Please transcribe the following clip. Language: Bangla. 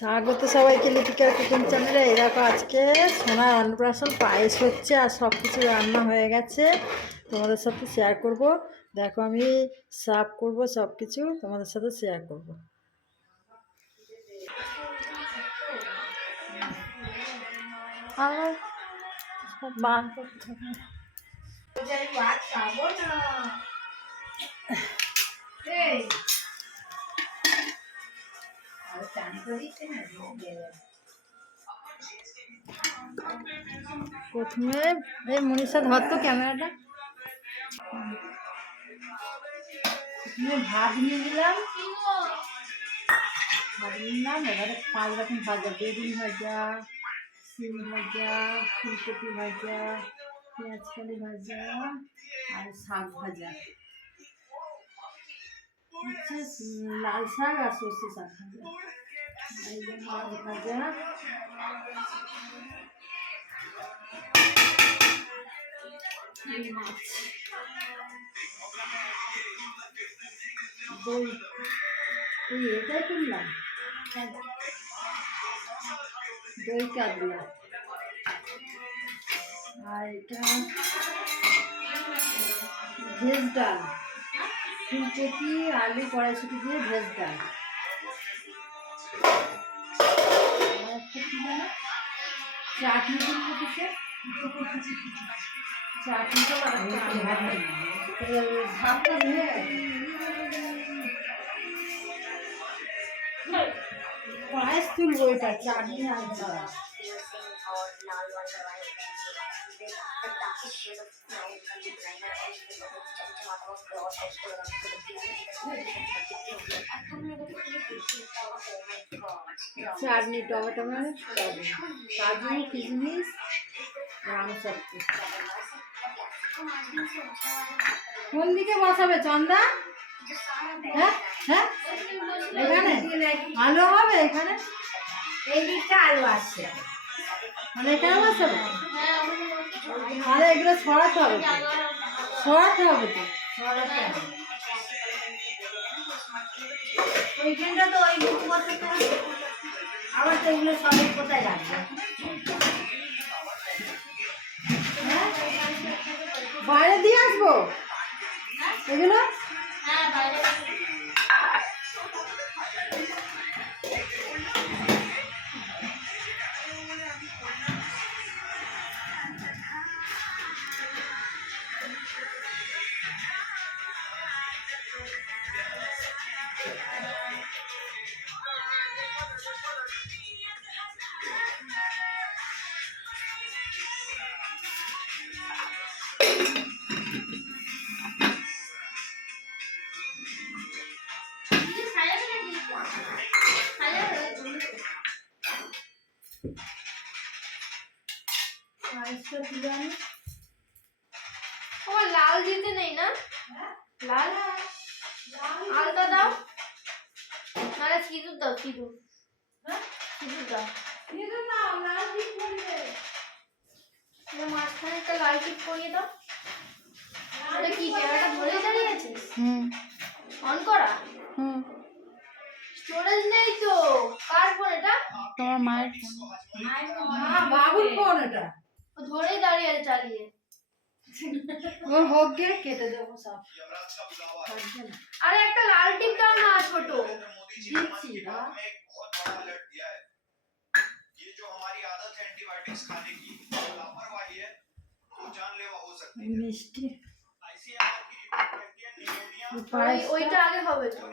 স্বাগত সবাইকে লিপিকার কুটুম চ্যানেলে। দেখো আজকে সোনার অন্নপ্রাশন, পায়েস হচ্ছে আর সব কিছু রান্না হয়ে গেছে। তোমাদের সাথে শেয়ার করব। দেখো আমি সার্ভ করব সব কিছু তোমাদের সাথে শেয়ার করব। আমার প্রথমে এই মনীষা ধর তো ক্যামেরাটা। ভাত নিয়ে নিলাম। ভাত নিলাম, এবারে পাঁচ রকম ভাজা, বেগুন ভাজা সিম ভাজা, ফুলকপি ভাজা পেঁয়াজকালি ভাজা, আর শাক ভাজা। লাল শাক আর সর্ষে শাক ভাজা। দই এই এটাই দই কাতলা আর এটা ভেজ ডাল ফুলকপি, আলু, কড়াইশুটি দিয়ে ভেজ ডাল? চাটনি পায়েস তুলবো এটা চাটনি আর চাটনি টমেটো মানে কাজু কিশমিশ রাম সবজি। কোন দিকে বসাবে চন্দা? হ্যাঁ হ্যাঁ? এখানে? আলু হবে এখানে? এই দিকটা আলু আসছে মানে এখানে বসাবে? তাহলে এগুলো ছড়াতে হবে তো। ছড়াতে হবে। তো ট্রেনটা তো ওই বুক বসাতে আবার তো এগুলো সবাই কোথায় রাখবে হ্যাঁ? বাইরে দিয়ে আসব? এগুলো? তুলে আনি। ও লাল দিতে নেই না? লাল? আলতা দাও। নাহলে সিঁদুর দাও সিঁদুর। হ্যাঁ? সিঁদুর দাও। সিঁদুর নাও, লাল টিপ পরিয়ে। মাঝখানে একটা লাল টিপ পরিয়ে দাও। ওটা কি ক্যামেরাটা ধরেই দাঁড়িয়ে আছিস হুম। অন করা? হুম। স্টোরেজ নেই তো। কার ফোন এটা? তোমার মায়ের মা বাবুর ফোন এটা। ধরে দাঁড়িয়ে চালিয়ে ওর হোক গিয়ে কেটে দেবো সব আরে একটা লাল টিপ দাও না ছোট দিচ্ছি মিষ্টি ওইটা আগে হবে তো